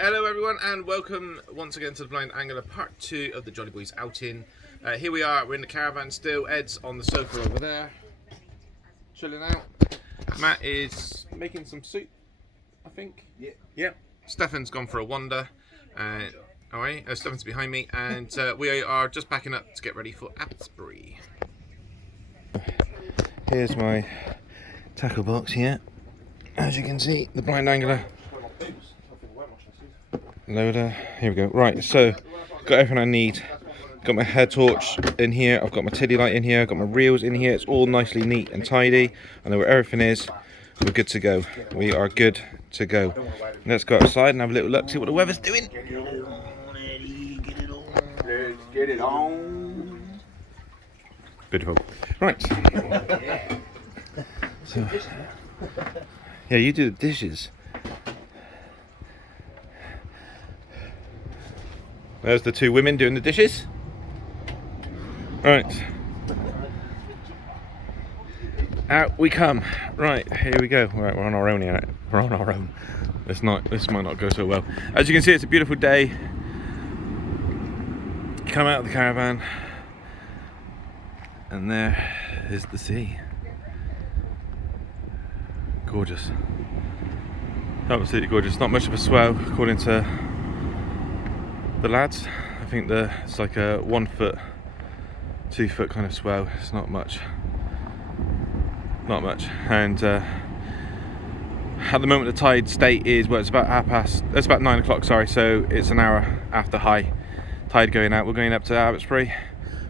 Hello everyone and welcome once again to the Blind Angler part 2 of the Jolly Boys outing. Here we are, we're in the caravan still. Ed's on the sofa over there, chilling out. Matt is making some soup, I think. Yeah. Stefan's gone for a wander. Alright, Stefan's behind me and we are just packing up to get ready for Abbotsbury. Here's my tackle box here. As you can see, the Blind Angler loader. Here we go. Right, so got everything I need. Got my head torch in here. I've got my tiddy light in here. I've got my reels in here. It's all nicely neat and tidy. I know where everything is. We're good to go. We are good to go. Let's go outside and have a little look, see what the weather's doing. Let's get it on. Beautiful. Right. So, yeah, you do the dishes. There's the two women doing the dishes. Right. Out we come. Right, here we go. Right, we're on our own here. We're on our own. This might not go so well. As you can see, it's a beautiful day. Come out of the caravan and there is the sea. Gorgeous. Absolutely gorgeous. Not much of a swell according to the lads. I think it's like a 1 foot, 2 foot kind of swell. It's not much. Not much. And at the moment the tide state is, well, it's about 9 o'clock, sorry, so it's an hour after high tide going out. We're going up to Abbotsbury,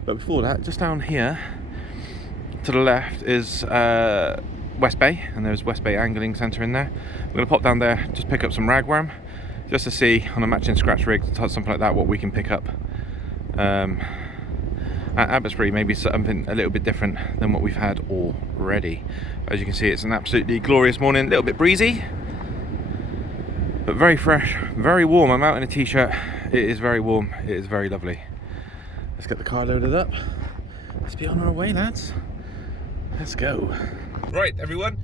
but before that, just down here to the left is West Bay, and there's West Bay Angling Centre in there. We're going to pop down there, just pick up some ragworm, just to see on a matching scratch rig, something like that, what we can pick up. At Abbotsbury, maybe something a little bit different than what we've had already. As you can see, it's an absolutely glorious morning, a little bit breezy, but very fresh, very warm. I'm out in a t-shirt, it is very warm, it is very lovely. Let's get the car loaded up. Let's be on our way, lads. Let's go. Right, everyone.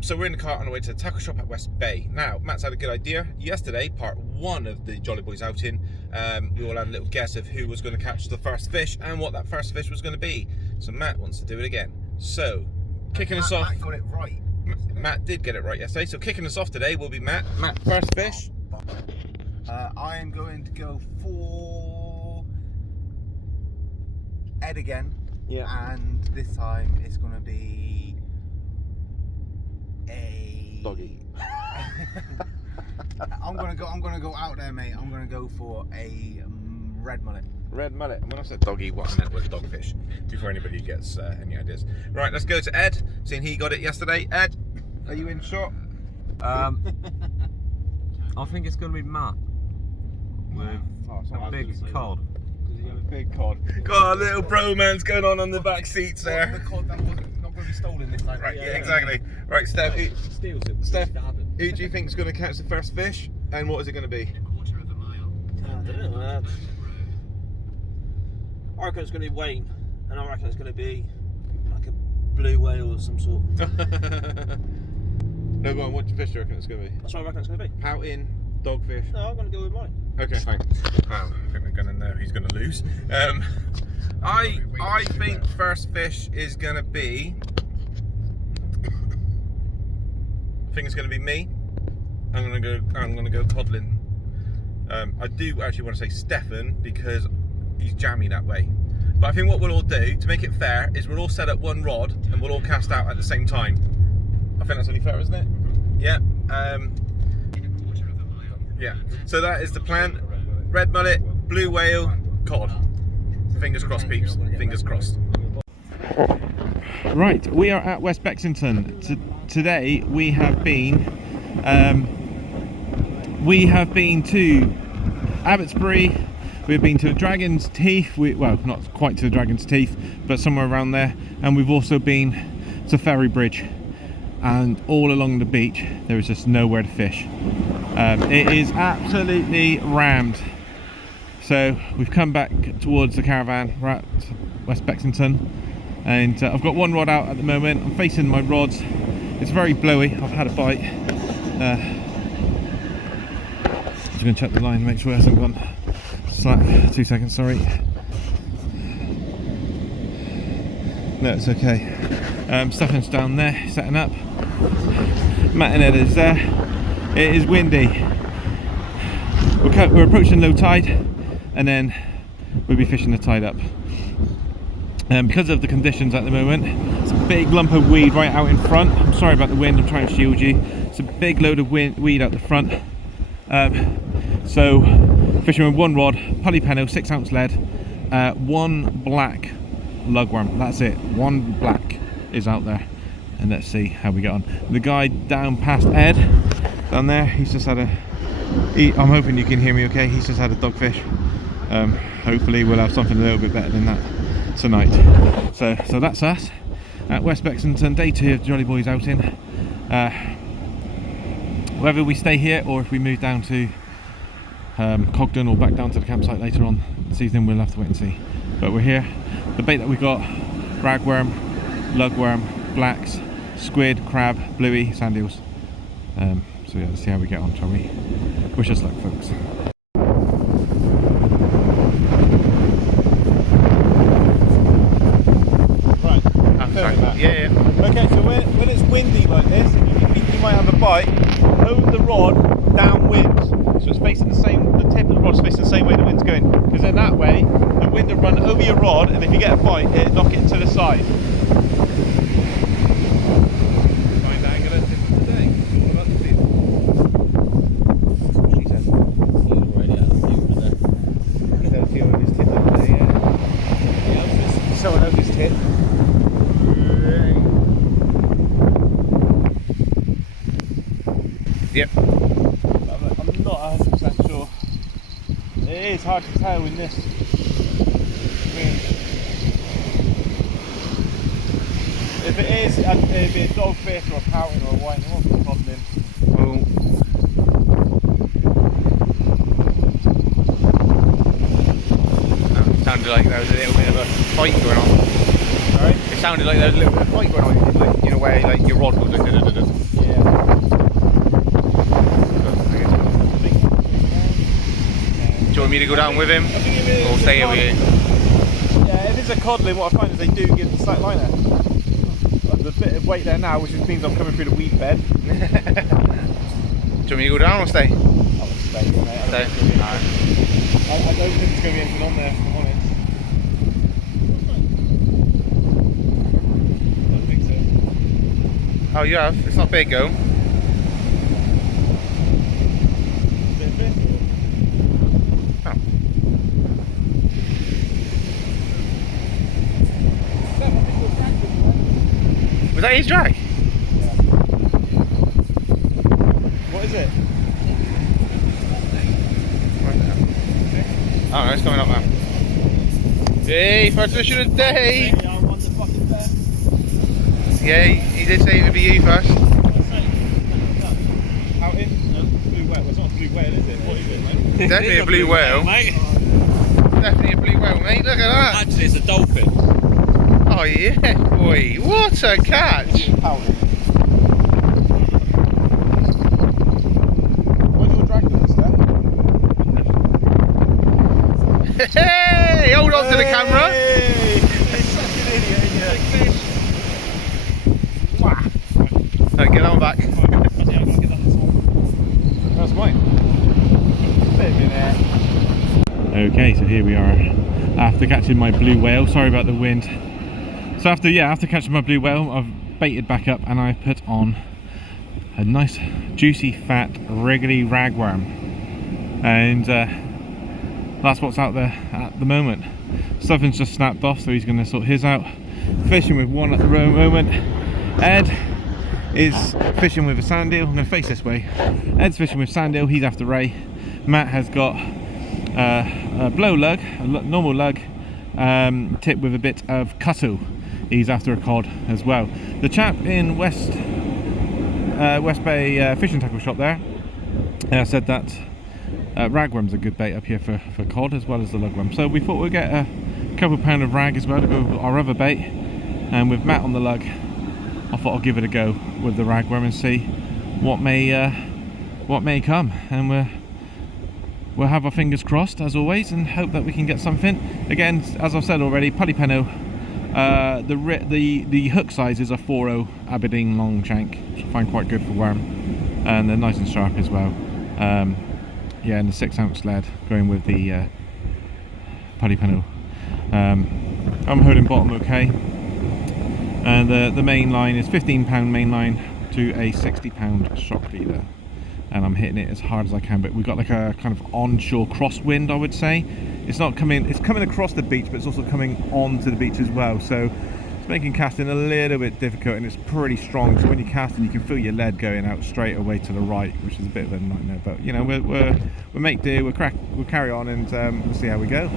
So we're in the car on the way to the tackle shop at West Bay. Now, Matt's had a good idea. Yesterday, part 1 of the Jolly Boys outing, we all had a little guess of who was going to catch the first fish and what that first fish was going to be. So Matt wants to do it again. So, kicking us off. Matt got it right. Matt did get it right yesterday. So kicking us off today will be Matt. Matt, first fish. I am going to go for Ed again. Yeah. And this time it's going to be a Doggy. I'm gonna go out there, mate. I'm gonna go for a red mullet. Red mullet. And when I said doggy, what I meant was dogfish. Before anybody gets any ideas. Right, let's go to Ed. Seeing he got it yesterday. Ed, are you in shot? I think it's going to be Matt with a big cod. Big cod. Got a little bromance going on the back seats there. The cod that wasn't not going to be stolen this time. Right, yeah, exactly. Right, Steph, who do you think is going to catch the first fish, and what is it going to be? I don't know. I reckon it's going to be Wayne, and I reckon it's going to be like a blue whale of some sort. No, go on. What fish do you reckon it's going to be? That's what I reckon it's going to be. Pouting, dogfish. No, I'm going to go with mine. Okay, fine. Well, I think we're going to know who's going to lose. I think first fish is going to be. I think it's going to be me. I'm going to go codling. I do actually want to say Stefan because he's jammy that way. But I think what we'll all do to make it fair is we'll all set up one rod and we'll all cast out at the same time. I think that's only fair, isn't it? Yeah. Yeah. So that is the plan. Red mullet, blue whale, cod. Fingers crossed, peeps. Fingers crossed. Right, we are at West Bexington. Today we have been to Abbotsbury. We've been to Dragon's Teeth. Well, not quite to the Dragon's Teeth, but somewhere around there. And we've also been to Ferry Bridge. And all along the beach, there is just nowhere to fish. It is absolutely rammed. So we've come back towards the caravan. We're at West Bexington, and I've got one rod out at the moment. I'm facing my rods. It's very blowy. I've had a bite. just going to check the line, make sure it hasn't gone slack. 2 seconds, sorry. No, it's okay. Stefan's down there, setting up. Matt and Ed is there. It is windy. We're approaching low tide, and then we'll be fishing the tide up. Because of the conditions at the moment, it's a big lump of weed right out in front. I'm sorry about the wind, I'm trying to shield you. It's a big load of weed out the front. So, fishing with one rod, pulley penno, 6 ounce lead, one black lugworm. That's it, one black is out there. And let's see how we get on. The guy down past Ed, down there, he's just had I'm hoping you can hear me okay, he's just had a dogfish. Hopefully we'll have something a little bit better than that tonight. So that's us at West Bexington, day 2 of Jolly Boys outing. Whether we stay here or if we move down to Cogden or back down to the campsite later on this evening, we'll have to wait and see. But we're here. The bait that we got: ragworm, lugworm, blacks, squid, crab, bluey, sand eels. So yeah, let's see how we get on, shall we? Wish us luck, folks. Yeah. Okay, so when it's windy like this, you might have a bite. Hold the rod downwind, so it's facing the tip of the rod's facing the same way the wind's going. Because then that way, the wind will run over your rod, and if you get a bite, it'll knock it to the side. Find angular tip of the day. What about the tip? She said. Don't feel his tip of the day, yeah. Yeah, someone else his tip. Yep. I'm not 100% sure. It is hard to tell in this wind. If it is, it'd be a dogfish or a pouting or a whiting. It won't be a codlin. Oh. Sounded like there was a little bit of a fight going on. Sorry? It sounded like there was a little bit of a fight going on. Like, you know, where like your rod goes like da-da-da-da. Yeah. Do you want me to go down with him? Or stay here with you? Yeah, if it's a codlin, what I find is they do give the slack liner. There's a bit of weight there now, which means I'm coming through the weed bed. Do you want me to go down or stay? I will stay, mate. Stay? Alright. I don't think there's going to be anything on there, if I'm honest. I don't think so. Oh, you have? It's not big, though. Was that his drag? Yeah. What is it? Oh no, it's coming up now. Hey, first fish of the day! Yeah, he did say it would be you first. Out in? No, blue whale. It's not a blue whale, is it? What is it, mate? Definitely a blue whale. Mate. Definitely a blue whale, mate. Look at that. Actually, it's a dolphin. Oh yeah, boy, what a catch! What do you drag with this then? Hey, hold on to the camera! He's such an idiot, isn't he? Wow. Right, get on back. That's mine. Bit in there. Okay, so here we are after catching my blue whale. Sorry about the wind. So after catching my blue whale, I've baited back up and I put on a nice juicy fat wriggly ragworm, and that's what's out there at the moment. Stefan's just snapped off, so he's going to sort his out. Fishing with one at the moment. Ed is fishing with a sand eel. I'm going to face this way. Ed's fishing with sand eel, he's after ray. Matt has got a blow lug, a normal lug, tipped with a bit of cuttle. He's after a cod as well. The chap in West Bay fishing tackle shop there said that ragworm's a good bait up here for cod as well as the lugworm. So we thought we'd get a couple pound of rag as well to go with our other bait. And with Matt on the lug, I thought I'll give it a go with the ragworm and see what may come. And we'll have our fingers crossed as always and hope that we can get something. Again, as I've said already, polypenno. The hook sizes are 4.0 Aberdeen long shank, which I find quite good for worm, and they're nice and sharp as well. Yeah, and the 6-ounce lead going with the polypenno. I'm holding bottom okay, and the main line is £15 main line to a £60 shock leader, and I'm hitting it as hard as I can. But we've got like a kind of onshore crosswind, I would say. It's coming across the beach, but it's also coming onto the beach as well, so it's making casting a little bit difficult, and it's pretty strong, so when you're casting you can feel your lead going out straight away to the right, which is a bit of a nightmare. But you know, we'll make do, we'll carry on, and we'll see how we go.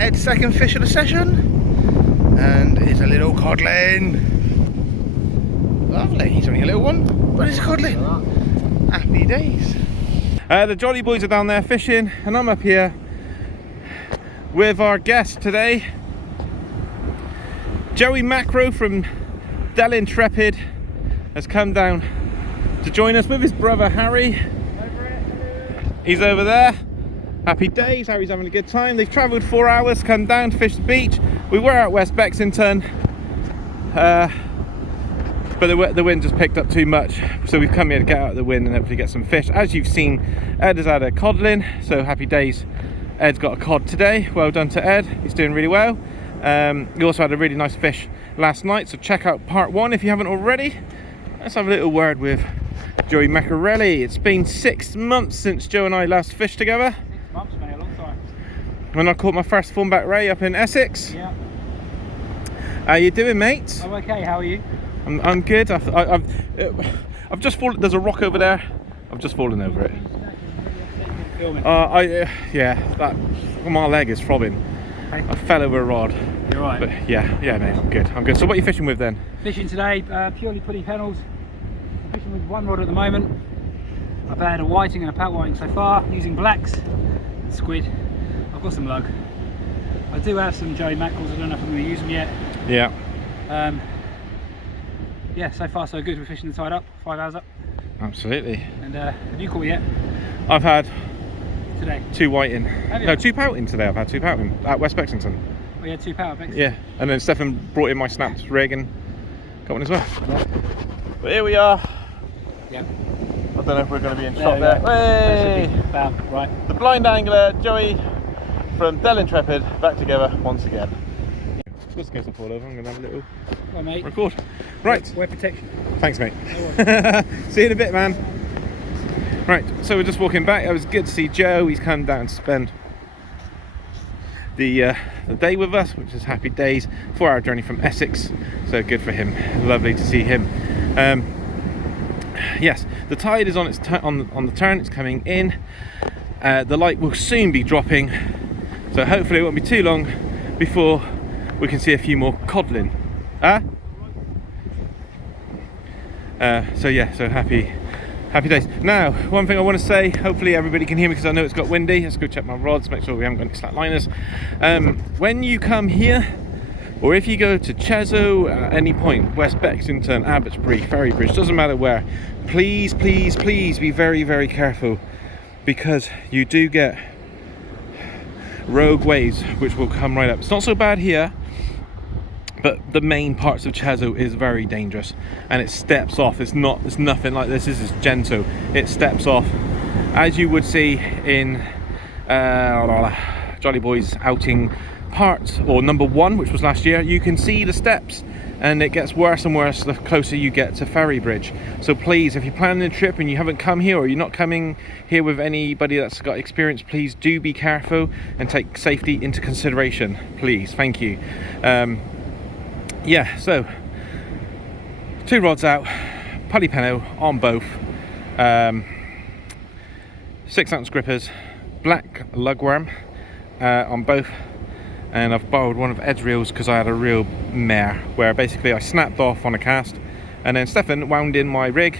Ed's second fish of the session, and it's a little codling. Lovely, he's only a little one, but it's codling. Happy days. The jolly boys are down there fishing, and I'm up here with our guest today, Joey Macro from Del Intrepid has come down to join us with his brother Harry. He's over there. Happy days. Harry's having a good time. They've travelled 4 hours, come down to fish the beach. We were at West Bexington, but the wind just picked up too much, so we've come here to get out of the wind and hopefully get some fish. As you've seen, Ed has had a codling, so happy days. Ed's got a cod today. Well done to Ed, he's doing really well. He also had a really nice fish last night, so check out part 1 if you haven't already. Let's have a little word with Joey Macarelli. It's been 6 months since Joe and I last fished together. 6 months, mate, a long time. When I caught my first thornback ray up in Essex. Yeah. How you doing, mate? I'm okay, how are you? I'm good. I've just fallen. There's a rock over there. I've just fallen over it. Yeah, my leg is throbbing. Okay. I fell over a rod. You're right. But yeah, mate, I'm good. I'm good. So what are you fishing with then? Fishing today, purely putty panels. I'm fishing with one rod at the moment. I've had a whiting and a pout whiting so far, using blacks, squid. I've got some lug. I do have some Joey mackerels. I don't know if I'm going to use them yet. Yeah. Yeah, so far so good. We're fishing the tide up, 5 hours up. Absolutely. And have you caught yet? I've had Today? 2 whiting. Have you? No, 2 pouting today. I've had 2 pouting at West Bexington. Oh, you had 2 pout Bexington? Yeah, and then Stefan brought in my snapped rig and got one as well. But here we are. Yeah. I don't know if we're going to be in There shot we there. go. Hey! That should be about right. The blind angler, Joey from Del Intrepid, back together once again. Just in case I fall over, I'm going to have a little Right, mate. record. Right. Wear protection. Thanks, mate. See you in a bit, man. Right, so we're just walking back. It was good to see Joe. He's come down to spend the day with us, which is happy days. 4-hour journey from Essex, so good for him. Lovely to see him. Yes, the tide is on its on the turn. It's coming in. The light will soon be dropping, so hopefully it won't be too long before we can see a few more codling. So yeah, so happy days. Now, one thing I want to say, hopefully everybody can hear me because I know it's got windy. Let's go check my rods, make sure we haven't got any slack liners. When you come here, or if you go to Chesil at any point, West Bexington, Abbotsbury, Ferrybridge, doesn't matter where, please be very, very careful, because you do get rogue waves which will come right up. It's not so bad here, but the main parts of Chesil is very dangerous, and it steps off. It's nothing like this. This is gentle. It steps off, as you would see in Jolly Boy's outing part, or number 1, which was last year. You can see the steps, and it gets worse and worse the closer you get to Ferrybridge. So please, if you're planning a trip and you haven't come here, or you're not coming here with anybody that's got experience, please do be careful and take safety into consideration, please. Thank you. Yeah, so 2 rods out, polypenno on both, 6-ounce grippers, black lugworm on both, and I've borrowed one of Ed's reels because I had a real mare where basically I snapped off on a cast, and then Stefan wound in my rig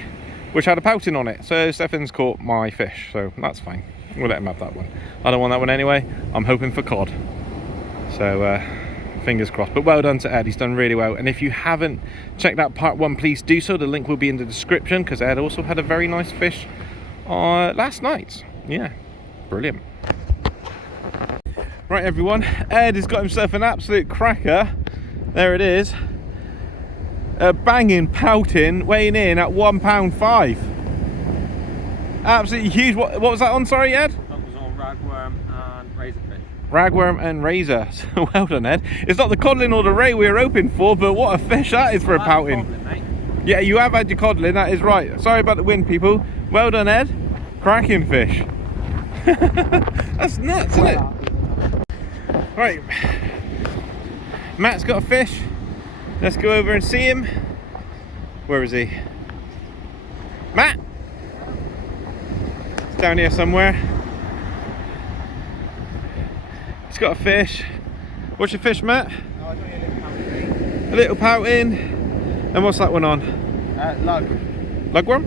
which had a pouting on it, so Stefan's caught my fish, so that's fine. We'll let him have that one. I don't want that one anyway. I'm hoping for cod, so fingers crossed. But well done to Ed, he's done really well. And if you haven't checked out part 1, please do so. The link will be in the description, because Ed also had a very nice fish last night. Yeah, brilliant. Right everyone, Ed has got himself an absolute cracker. There it is. A banging pouting, weighing in at £1.5. Absolutely huge. What was that on, sorry Ed? That was on ragworm and razorfish. Ragworm and razor. So well done Ed. It's not the codling or the ray we were hoping for, but what a fish that is for a pouting. Yeah, you have had your codling, that is right. Sorry about the wind, people. Well done Ed. Cracking fish. That's nuts, isn't it? Right, Matt's got a fish. Let's go over and see him. Where is he? Matt! He's down here somewhere. He's got a fish. What's your fish, Matt? Oh, it's only a little pouting. A little pouting. And what's that one on? Lug. Lugworm?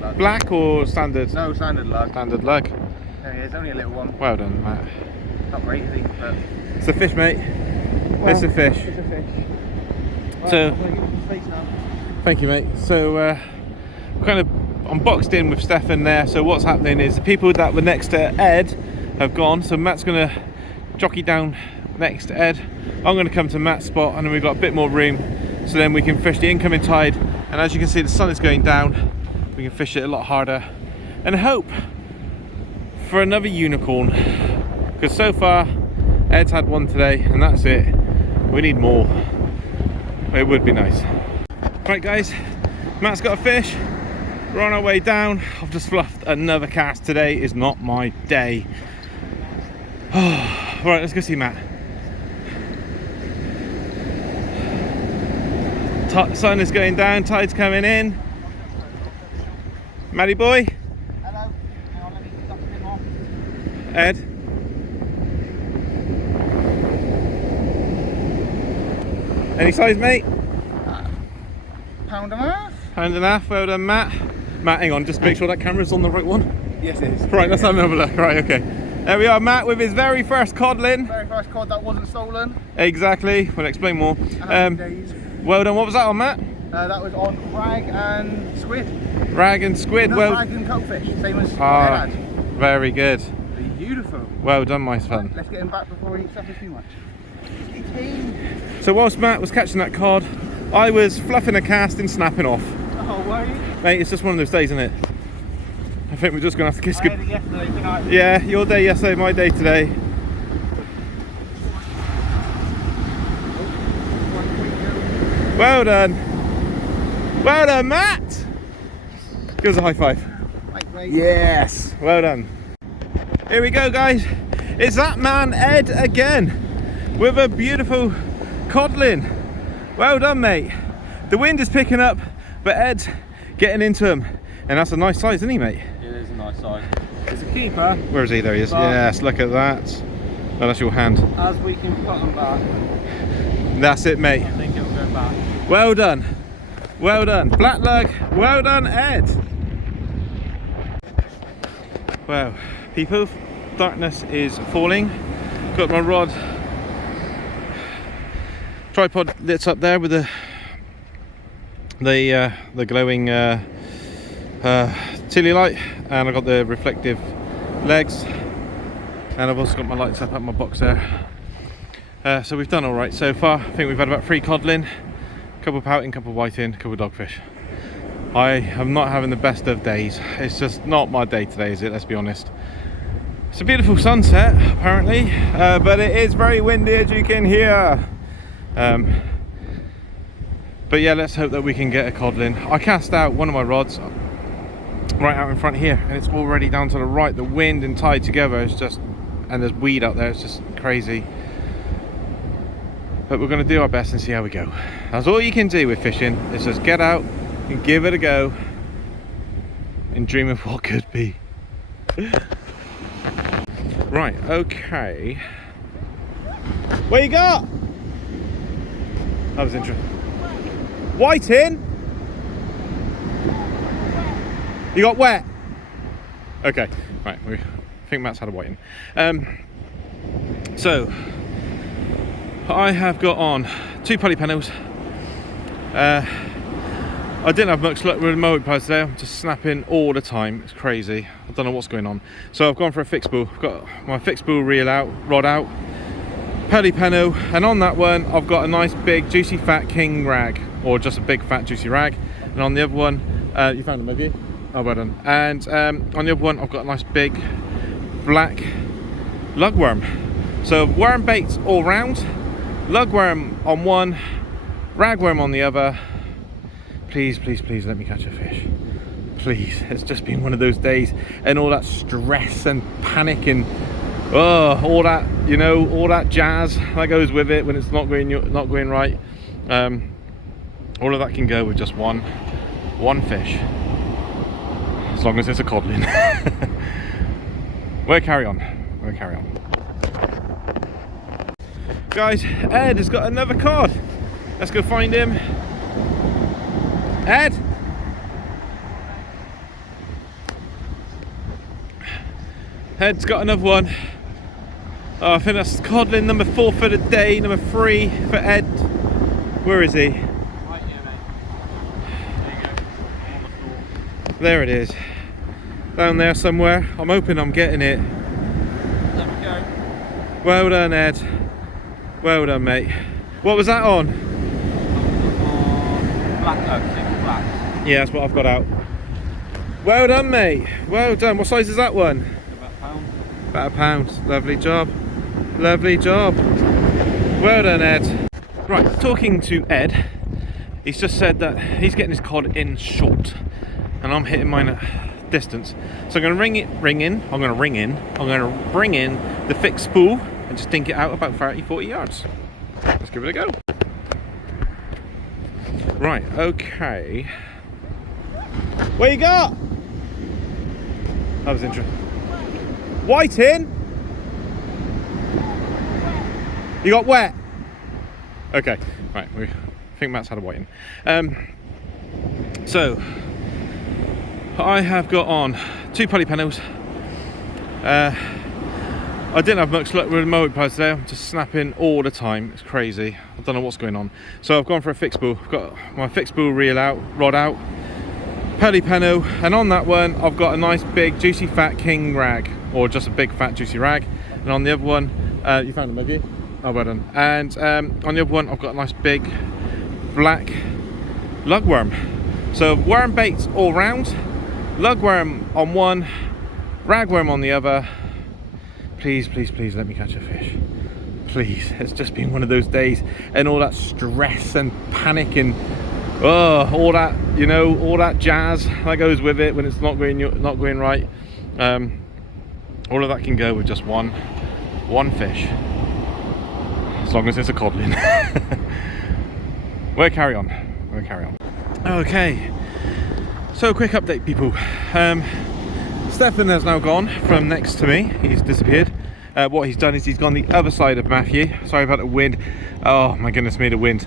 Lug. Black or standard? No, standard lug. Standard lug. Yeah, it's only a little one. Well done, Matt. Not great, is he? But It's a fish, mate. It's a fish. It's a fish. Right, So- I'm gonna give him some space now. Thank you, mate. So, kind of, I'm boxed in with Stefan there. So what's happening is the people that were next to Ed have gone. So Matt's gonna jockey down next to Ed. I'm gonna come to Matt's spot, and then we've got a bit more room, so then we can fish the incoming tide. And as you can see, the sun is going down. We can fish it a lot harder, and hope for another unicorn. Because so far, Ed's had one today, and that's it. We need more. It would be nice. Right guys, Matt's got a fish. We're on our way down. I've just fluffed another cast. Today is not my day. Right, let's go see Matt. Sun is going down, tide's coming in. Matty boy. Hello. Hang on, let me duck a bit more. Ed. Any size, mate? Pound and a half? Pound and a half. Well done, Matt. Matt, hang on, just make sure that camera's on the right one. Yes, it is. Right, let's have another look. Right, okay. There we are, Matt, with his very first codling. Very first cod that wasn't stolen. Exactly. We'll explain more. Days. Well done. What was that on, Matt? That was on rag and squid. Rag and squid. No, Well, rag and cutfish, same as Ah. Ed had. very good. Beautiful. Well done, my son. Let's get him back before he suffers too much. So whilst Matt was catching that cod, I was fluffing a cast and snapping off. Oh, were you? Mate, it's just one of those days, isn't it? I think we're just going to have to kiss I good. had it yesterday, didn't I? Yeah, your day yesterday, my day today. Well done. Well done, Matt. Give us a high five. Right, mate. Yes. Well done. Here we go, guys. It's that man, Ed, again, with a beautiful codling. Well done, mate. The wind is picking up, but Ed's getting into him. And that's a nice size, isn't he, mate? It is a nice size. It's a keeper, Where is he? There he is. Yes, look at that. Oh, that's your hand. as we can put them back. That's it, mate. I think it'll go back. Well done. Well done. Black lug. Well done, Ed. Well, people, darkness is falling. Got my rod tripod lit up there with the glowing tilly light, and I've got the reflective legs, and I've also got my lights up at my box there. So we've done all right so far. I think we've had about 3 codling, a couple of pouting, a couple of whiting, a couple of dogfish. I am not having the best of days. It's just not my day today, is it? Let's be honest. It's a beautiful sunset, apparently, but it is very windy, as you can hear. But yeah, let's hope that we can get a codling. I cast out one of my rods right out in front here, and it's already down to the right. The wind and tide together is just, and there's weed out there. It's just crazy. But we're going to do our best and see how we go. That's all you can do with fishing, is just get out and give it a go and dream of what could be. Right, okay. What you got? That was interesting. Whiting? You got wet? Okay, right, I think Matt's had a whiting. So, I have got on 2 polypennos, I didn't have much luck with the mowing pliers today. I'm just snapping all the time. It's crazy. I don't know what's going on. So I've gone for a fixed spool. I've got my fixed spool rod out, Pelly Penno, and on that one I've got a nice big juicy fat king rag, or just a big fat juicy rag. And on the other one, you found them, have you? Oh, well done. And on the other one I've got a nice big black lugworm. So worm baits all round, lugworm on one, ragworm on the other. Please, please, please let me catch a fish. Please. It's just been one of those days, and all that stress and panic and all that, you know, all that jazz that goes with it when it's not going right. All of that can go with just one fish, as long as it's a codling. We'll carry on. Guys, Ed has got another cod. Let's go find him. Ed? Ed's got another one. Oh, I think that's codling number 4 for the day, number 3 for Ed. Where is he? Right here, mate. There you go. On the floor. There it is. Down there somewhere. I'm hoping I'm getting it. There we go. Well done, Ed. Well done, mate. What was that on? Black oak, 6 blacks. Yeah, that's what I've got out. Well done, mate. Well done. What size is that one? About a pound. About a pound. Lovely job. Lovely job. Well done, Ed. Right, talking to Ed, he's just said that he's getting his cod in short, and I'm hitting mine at distance. So I'm going to bring in the fixed spool and just dink it out about 30-40 yards. Let's give it a go. Right, okay. What you got? That was interesting. Whiting? You got wet? Okay, right, I think Matt's had a whiting. So, I have got on 2 Pelly Pennos. I didn't have much luck with the mowing pliers today. I'm just snapping all the time. It's crazy. I don't know what's going on. So I've gone for a fixed spool. I've got my fixed spool rod out, Pelly Penno, and on that one I've got a nice big juicy fat king rag, or just a big fat juicy rag. And on the other one, you found them, have you? Oh, well done. And on the other one I've got a nice big black lugworm. So worm baits all round, lugworm on one, ragworm on the other. Please, please, please let me catch a fish. Please. It's just been one of those days, and all that stress and panic and all that, you know, all that jazz that goes with it when it's not going right. All of that can go with just one fish, as long as it's a codling. We'll carry on. Okay. So, quick update, people. Stefan has now gone from next to me. He's disappeared. What he's done is he's gone the other side of Matthew. Sorry about the wind. Oh my goodness me, the wind.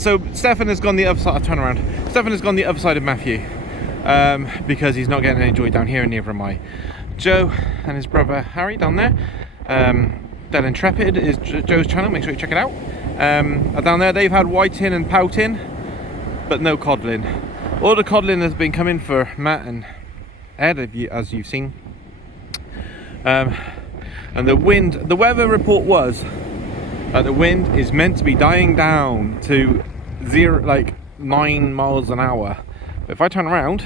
So Stefan has gone the other side. I'll turn around. Stefan has gone the other side of Matthew because he's not getting any joy down here, and neither am I. Joe and his brother Harry down there. Del Intrepid is Joe's channel. Make sure you check it out. Down there they've had whiting and pouting, but no codling. All the codling has been coming for Matt and Ed, as you've seen. And the weather report was that the wind is meant to be dying down to 9 miles an hour. But if I turn around,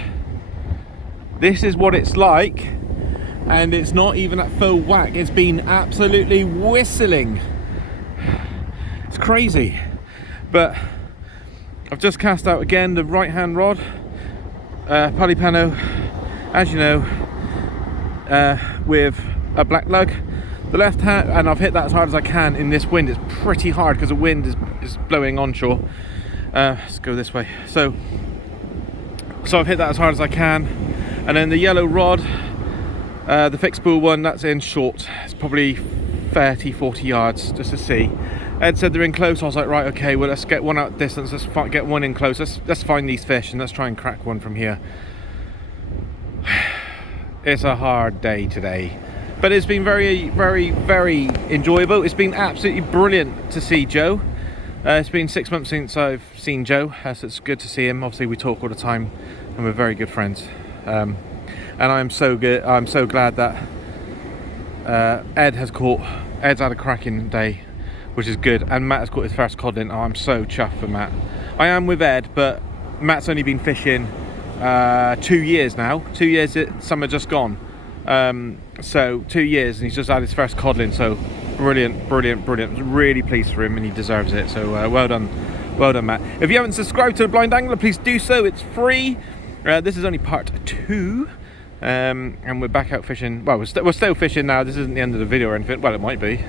this is what it's like, and it's not even at full whack. It's been absolutely whistling. It's crazy. But I've just cast out again the right hand rod, Pelly Penno, as you know, with a black lug. The left hand, and I've hit that as hard as I can in this wind. It's pretty hard because the wind is blowing onshore. Let's go this way. So I've hit that as hard as I can, and then the yellow rod, the fixed spool one, that's in short. It's probably 30-40 yards just to see. Ed said they're in close. I was like, right, okay, well, let's get one out distance. Let's get one in close. Let's find these fish and let's try and crack one from here. It's a hard day today, but it's been very, very, very enjoyable. It's been absolutely brilliant to see Joe. It's been 6 months since I've seen Joe, so it's good to see him. Obviously we talk all the time and we're very good friends. And I'm so glad that Ed's had a cracking day, which is good, and Matt has caught his first codling. Oh, I'm so chuffed for Matt. I am with Ed, but Matt's only been fishing 2 years now. 2 years, summer just gone. So 2 years and he's just had his first codling, so brilliant. Really pleased for him, and he deserves it. So well done Matt. If you haven't subscribed to The Blind Angler, please do so. It's free. This is only part 2, and we're back out fishing. Well, we're still fishing now. This isn't the end of the video or anything. Well, it might be.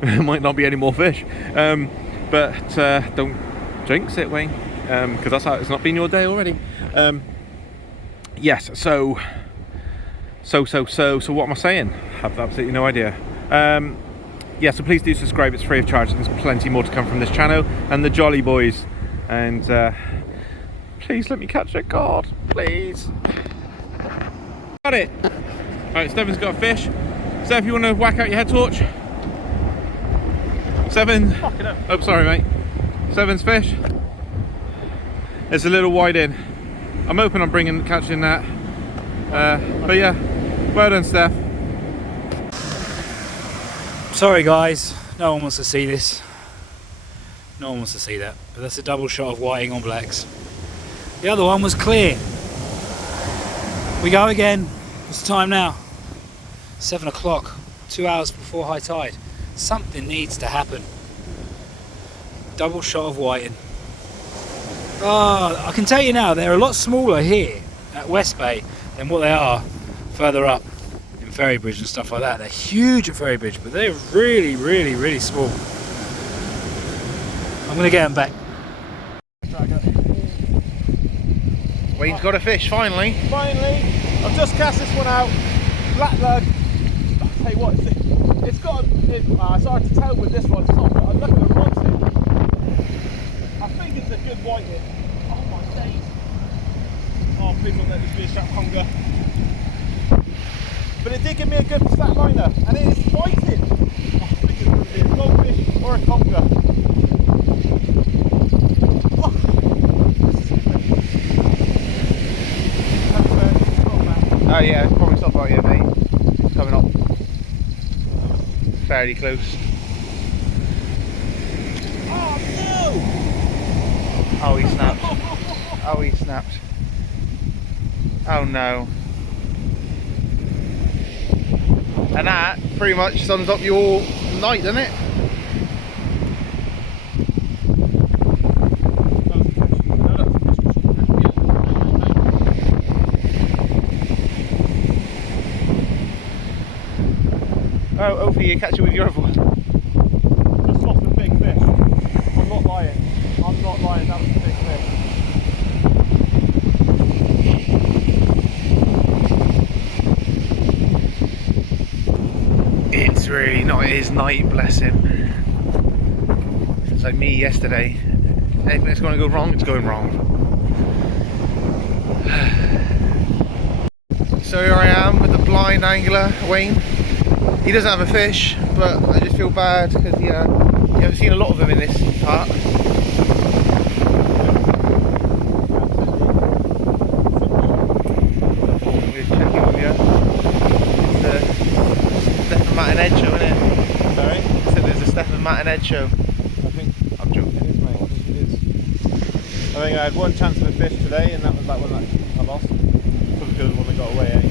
There might not be any more fish, but don't jinx it, Wayne, because that's how it's not been your day already. Yes, so what am I saying? I have absolutely no idea. Yeah, so please do subscribe. It's free of charge. There's plenty more to come from this channel and the Jolly Boys. And please let me catch a cod, please. Got it. Right, Steven's got a fish. So if you want to whack out your head torch. Seven. Oh, sorry, mate. Seven's fish. It's a little wide in. I'm hoping I'm catching that. But yeah, well done, Steph. Sorry guys, no one wants to see this. No one wants to see that. But that's a double shot of whiting on blacks. The other one was clear. We go again. What's the time now? 7 o'clock. 2 hours before high tide. Something needs to happen. Double shot of whiting. Oh, I can tell you now, they're a lot smaller here at West Bay than what they are further up in Ferrybridge and stuff like that. They're huge at Ferrybridge, but they're really small. I'm gonna get them back. Wayne's got a fish finally. Finally, I've just cast this one out. Black lug. I'll tell you what, it's got it's hard to tell with this one. It's not, but I'm looking at the rods here. I think it's a good whiting. Oh my days. Oh, please don't let this be a sharp hunger. But it did give me a good flat liner, and it is fighting. Oh, I think it's going to be a dogfish or a conger. Oh yeah, it's probably stopped out here, mate. It's coming up fairly close. Oh no! Oh, he snapped. Oh, he snapped. Oh no. And that pretty much sums up your night, doesn't it? Oh, hopefully you catch it with your other one. Just lost a big fish. I'm not lying. I'm not lying, that was a big fish. It's really not his night, bless him. It's like me yesterday. Anything that's going to go wrong, it's going wrong. So here I am with the blind angler, Wayne. He doesn't have a fish, but I just feel bad because you haven't seen a lot of them in this part. We're checking with you. It's a Steph, Matt and Ed show, isn't it? Sorry? I said there's a Steph, Matt and Ed show. I think I'm joking. it is, mate. I think it is. I think I had one chance of a fish today, and that was that one that I lost. Probably the one that got away, eh?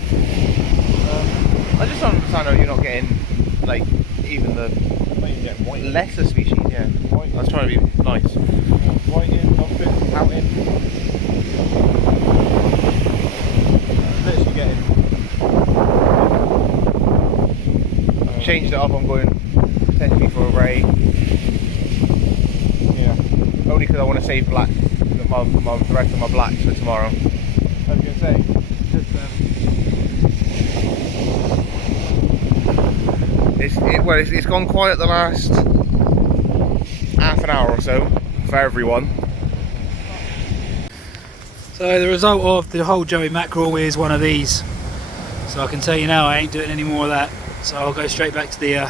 I just don't understand how you're not getting, like, even the lesser species, yeah. I was trying to be nice. Whiting, dogfish, pouting. Literally getting. I've changed it up, I'm going potentially for a ray. Yeah. Only because I want to save black, the rest of my blacks for tomorrow. I was going to say, just, It's gone quiet the last half an hour or so for everyone. So the result of the whole Joey mackerel is one of these. So I can tell you now I ain't doing any more of that. So I'll go straight back to the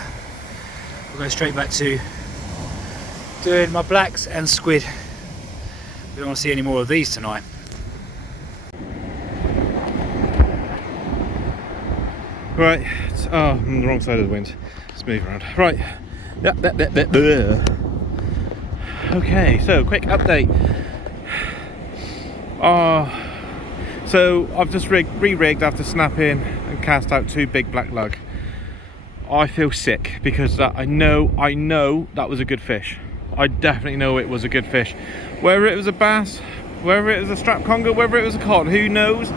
Doing my blacks and squid. We don't want to see any more of these tonight. Right, I'm on the wrong side of the wind. Let's move around. Right. Okay, so quick update. So I've just re-rigged after snapping and cast out 2 big black lug. I feel sick because I know that was a good fish. I definitely know it was a good fish. Whether it was a bass, whether it was a strap conger, whether it was a cod, who knows?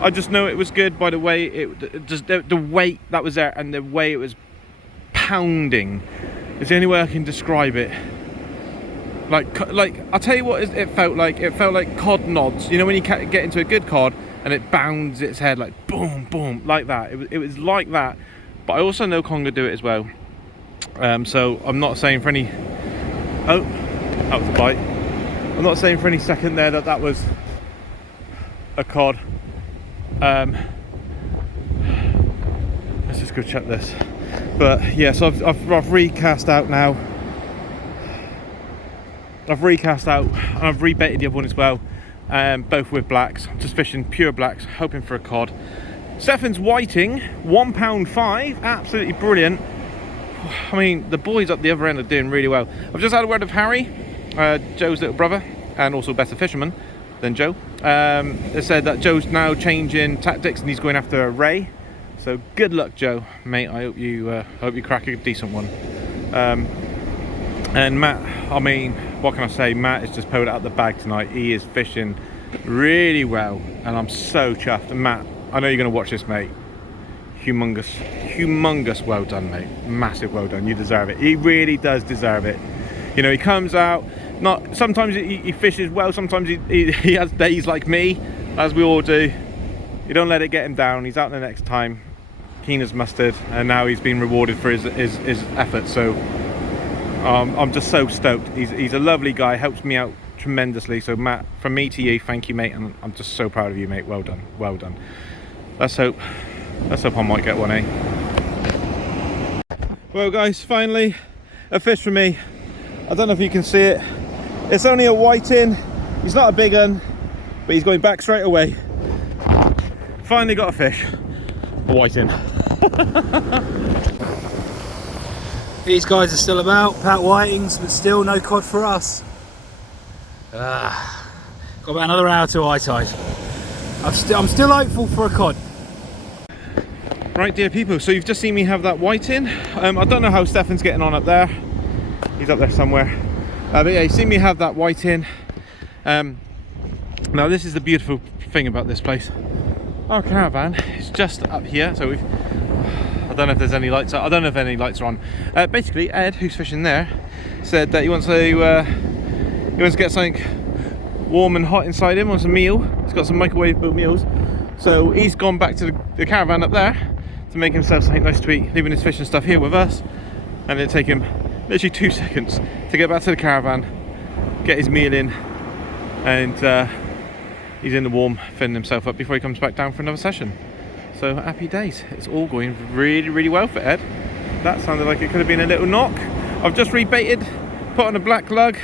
I just know it was good by the way the weight that was there and the way it was pounding. It's the only way I can describe it. Like I'll tell you what it felt like. It felt like cod nods. You know when you get into a good cod and it bounds its head like boom, boom, like that. It was like that. But I also know conger do it as well. So I'm not saying for any. Oh, that was a bite. I'm not saying for any second there that was a cod. Let's just go check this. But yeah, so I've recast out now. I've recast out and I've rebaited the other one as well. Both with blacks. I'm just fishing pure blacks, hoping for a cod. Stefan's whiting, £1.5, absolutely brilliant. I mean, the boys up the other end are doing really well. I've just had a word of Harry, Joe's little brother, and also a better fisherman than Joe. They said that Joe's now changing tactics and he's going after a ray. So good luck, Joe, mate. I hope you crack a decent one. And Matt, I mean, what can I say? Matt has just pulled it out the bag tonight. He is fishing really well, and I'm so chuffed. And Matt, I know you're going to watch this, mate. Humongous well done, mate. Massive well done. You deserve it. He really does deserve it. You know, he comes out, sometimes he fishes well, sometimes he has days like me, as we all do. You don't let it get him down. He's out the next time, keen as mustard, and now he's been rewarded for his effort. So I'm just so stoked. He's a lovely guy, helps me out tremendously. So Matt, from me to you, thank you, mate. And I'm just so proud of you, mate. Well done, well done. Let's hope I might get one, eh? Well guys, finally a fish for me. I don't know if you can see it. It's only a whiting. He's not a big one, but he's going back straight away. Finally got a fish. A whiting. These guys are still about, pat whitings, but still no cod for us. Got about another hour to high tide. I'm still hopeful for a cod. Right, dear people, so you've just seen me have that whiting. I don't know how Stefan's getting on up there. He's up there somewhere. But yeah, you've seen me have that whiting. Now this is the beautiful thing about this place. Our caravan is just up here, so I don't know if there's any lights. I don't know if any lights are on. Basically, Ed, who's fishing there, said that he wants to get something warm and hot inside him. Wants a meal. He's got some microwave-built meals, so he's gone back to the caravan up there to make himself something nice to eat, leaving his fishing stuff here with us, and it'll take him literally 2 seconds to get back to the caravan, get his meal in, and he's in the warm, filling himself up before he comes back down for another session. So happy days. It's all going really well for Ed. That sounded like it could have been a little knock. I've just rebaited, put on a black lug.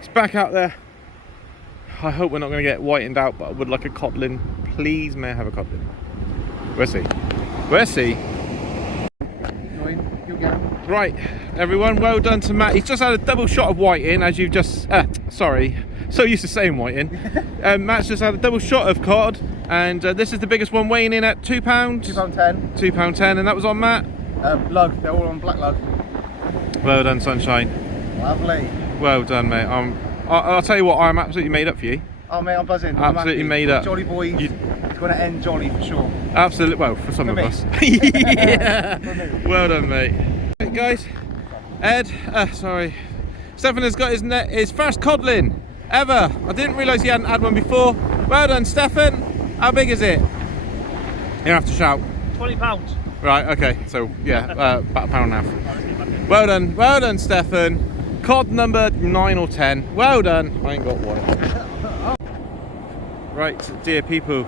It's back out there. I hope we're not going to get whitened out, but I would like a codlin. Please may I have a codlin. Where's he? Where's he? You'll get him. Right, everyone, well done to Matt. He's just had a double shot of whiting, as you've just, sorry, so used to saying whiting. Matt's just had a double shot of cod, and this is the biggest one, weighing in at £2. £2.10. £2.10, and that was on Matt? Lug, they're all on black lug. Well done, sunshine. Lovely. Well done, mate. I'll tell you what, I'm absolutely made up for you. Oh mate, I'm buzzing. Absolutely made up. Jolly boy, it's going to end jolly for sure. Absolutely, well, for some of us. Yeah. Well done, mate. Right, guys, Ed, sorry, Stefan has got his first codlin ever. I didn't realise he hadn't had one before. Well done, Stefan. How big is it? You have to shout. £20. Right, okay, so yeah, about £1.50. Well done, Stefan. Cod number 9 or 10. Well done. I ain't got one. Right, dear people,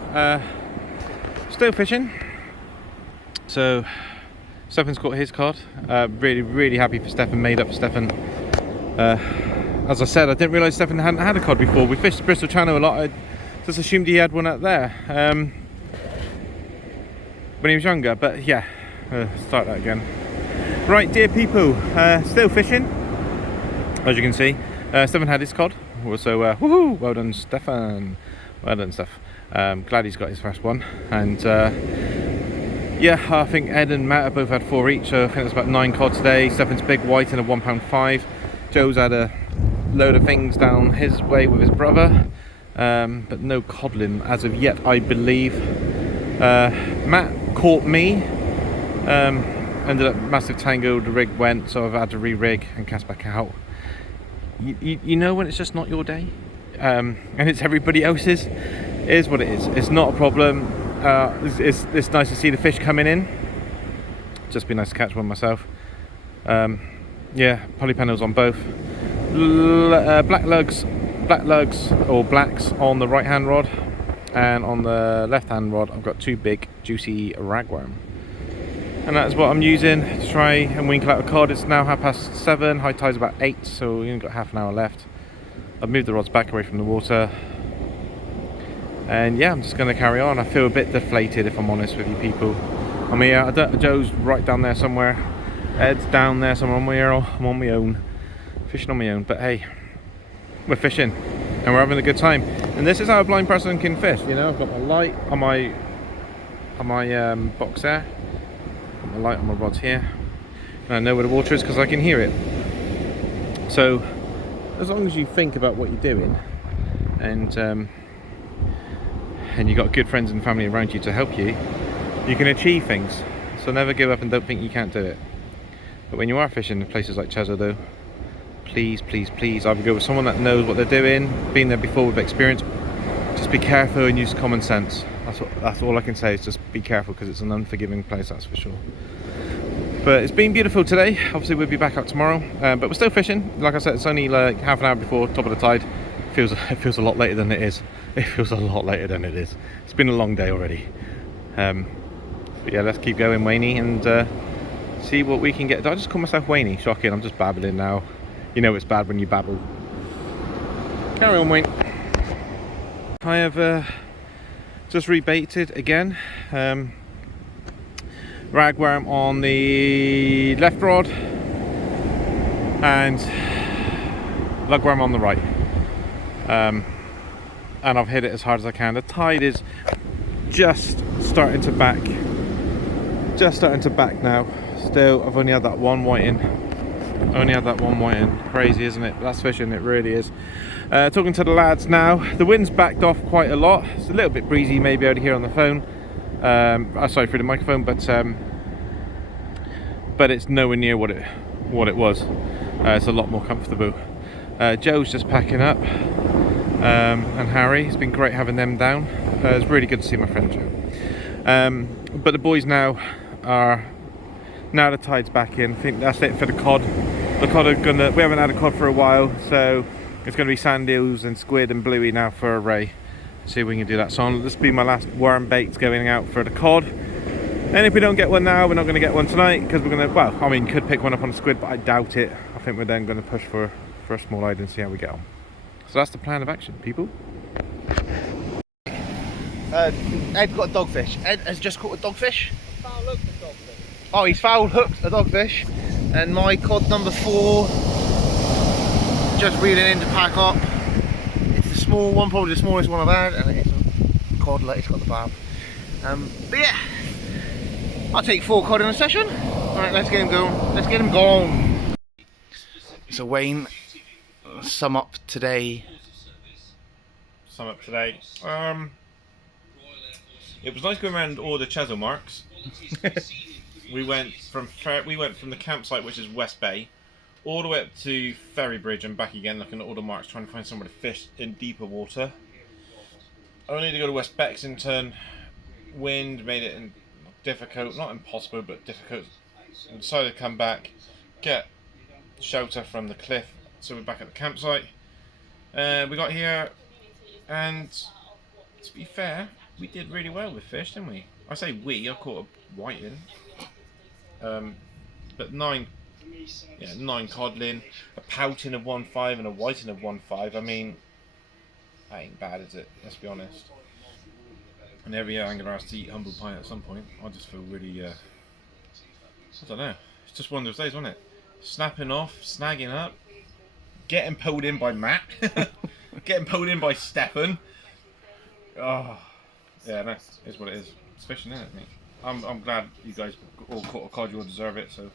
still fishing. So Stefan's got his cod. Really happy for Stefan. Made up for Stefan. as I said, I didn't realise Stefan hadn't had a cod before. We fished Bristol Channel a lot. I just assumed he had one out there when he was younger. But yeah, start that again. Right, dear people, still fishing, as you can see. Stefan had his cod, so woohoo! Well done, Stefan. Well done, Steph. Glad he's got his first one. And yeah, I think Ed and Matt have both had 4 each, so I think it's about 9 cod today. Stefan's big white in a £1.5. Joe's had a load of things down his way with his brother, but no codling as of yet, I believe. Matt caught me. Ended up massive tango, the rig went, so I've had to re-rig and cast back out. You know when it's just not your day, and it's everybody else's. It is what it is. It's not a problem. It's nice to see the fish coming in. Just be nice to catch one myself. Yeah, polypanels on both. Black lugs or blacks on the right hand rod, and on the left hand rod I've got 2 big juicy ragworm. And that's what I'm using to try and winkle out a cod. It's now 7:30, high tide's about 8, so we've only got half an hour left. I've moved the rods back away from the water. And yeah, I'm just going to carry on. I feel a bit deflated, if I'm honest with you people. I mean, Joe's right down there somewhere. Ed's down there somewhere. I'm on my own. Fishing on my own. But hey, we're fishing and we're having a good time. And this is how a blind person can fish, you know. I've got my light on my box there. Got my light on my rods here, and I know where the water is because I can hear it. So as long as you think about what you're doing, and you've got good friends and family around you to help you, you can achieve things. So never give up and don't think you can't do it. But when you are fishing in places like Chesil though, please, please, please either go with someone that knows what they're doing, been there before with experience. Just be careful and use common sense. That's all I can say, is just be careful, because it's an unforgiving place, that's for sure. But it's been beautiful today. Obviously we'll be back up tomorrow, but we're still fishing. Like I said, it's only like half an hour before top of the tide. It feels a lot later than it is. It feels a lot later than it is. It's been a long day already. But yeah, let's keep going, Wayne, and see what we can get. Did I just call myself Wayne? Shocking, I'm just babbling now. You know it's bad when you babble. Carry on, Wayne. I have just rebaited again. Ragworm on the left rod and lugworm on the right. And I've hit it as hard as I can. The tide is just starting to back. Now. Still, I've only had that one whiting. Crazy, isn't it? That's fishing, it really is. Talking to the lads now. The wind's backed off quite a lot. It's a little bit breezy maybe out here on the phone. Sorry, through the microphone, but it's nowhere near what it was. It's a lot more comfortable. Joe's just packing up, and Harry. It's been great having them down. It's really good to see my friend Joe. But the boys now the tide's back in. I think that's it for the cod. The cod are gonna. We haven't had a cod for a while, so it's going to be sand eels and squid and bluey now for a ray. See if we can do that. So this will be my last worm baits going out for the cod. And if we don't get one now, we're not going to get one tonight, because we're going to, well, I mean, could pick one up on a squid, but I doubt it. I think we're then going to push for a small eyed and see how we get on. So that's the plan of action, people. Ed got a dogfish. Ed has just caught a dogfish. Foul hooked the dogfish. Oh, he's foul hooked a dogfish. And my cod number 4, just reeling in to pack up. It's the small one, probably the smallest one I've had, and it's a cod, like it's got the barb. But yeah, I'll take 4 cod in a session. Alright, let's get him going. Let's get him going. So Wayne, sum up today. It was nice going around all the Chesil marks. we went from the campsite, which is West Bay, all the way up to Ferry Bridge and back again, looking at all the marks, trying to find somewhere to fish in deeper water. Only to go to West Bexington. Wind made it difficult, not impossible, but difficult. And decided to come back, get shelter from the cliff, so we're back at the campsite. We got here, and to be fair, we did really well with fish, didn't we? I say we, I caught a whiting. But 9 yeah, 9 codling, a pouting of 1.5 and a whiting of 1.5. I mean, that ain't bad, is it? Let's be honest. And every year I'm going to have to eat humble pie at some point. I just feel really, I don't know. It's just one of those days, wasn't it? Snapping off, snagging up, getting pulled in by Matt, getting pulled in by Stefan. Oh, yeah, no, it's what it is. It's fishing, isn't it, mate? I'm glad you guys all caught a cod. You all deserve it, so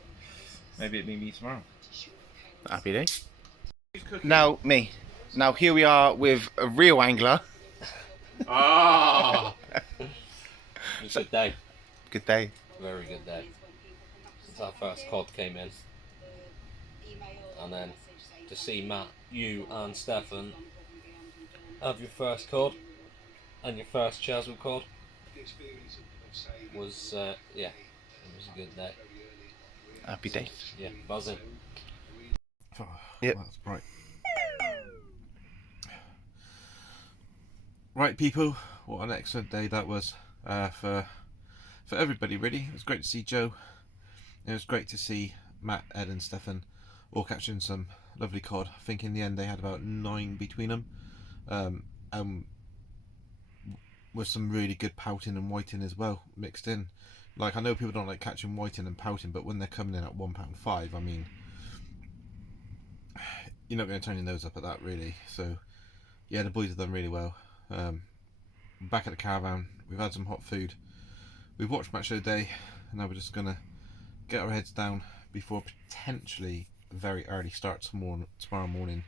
maybe it'll be me tomorrow. Happy day. Now, me. Now, here we are with a real angler. Ah! It's a good day. Good day. Very good day. Since our first cod came in. And then to see Matt, you and Stefan have your first cod and your first Chesil cod was, yeah, it was a good day. Happy day. Yeah, buzzing. Oh, Yep. That's bright. Right, people, what an excellent day that was for everybody, really. It was great to see Joe. It was great to see Matt, Ed and Stefan all catching some lovely cod. I think in the end they had about 9 between them, and with some really good pouting and whiting as well mixed in. Like, I know people don't like catching whiting and pouting, but when they're coming in at £1.5, I mean, you're not going to turn your nose up at that, really. So yeah, the boys have done really well. Back at the caravan, we've had some hot food, we've watched Match of the Day, and now we're just going to get our heads down before potentially a very early start tomorrow morning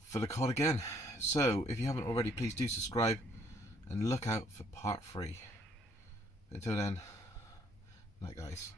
for the COD again. So if you haven't already, please do subscribe and look out for part 3. Until then, night guys.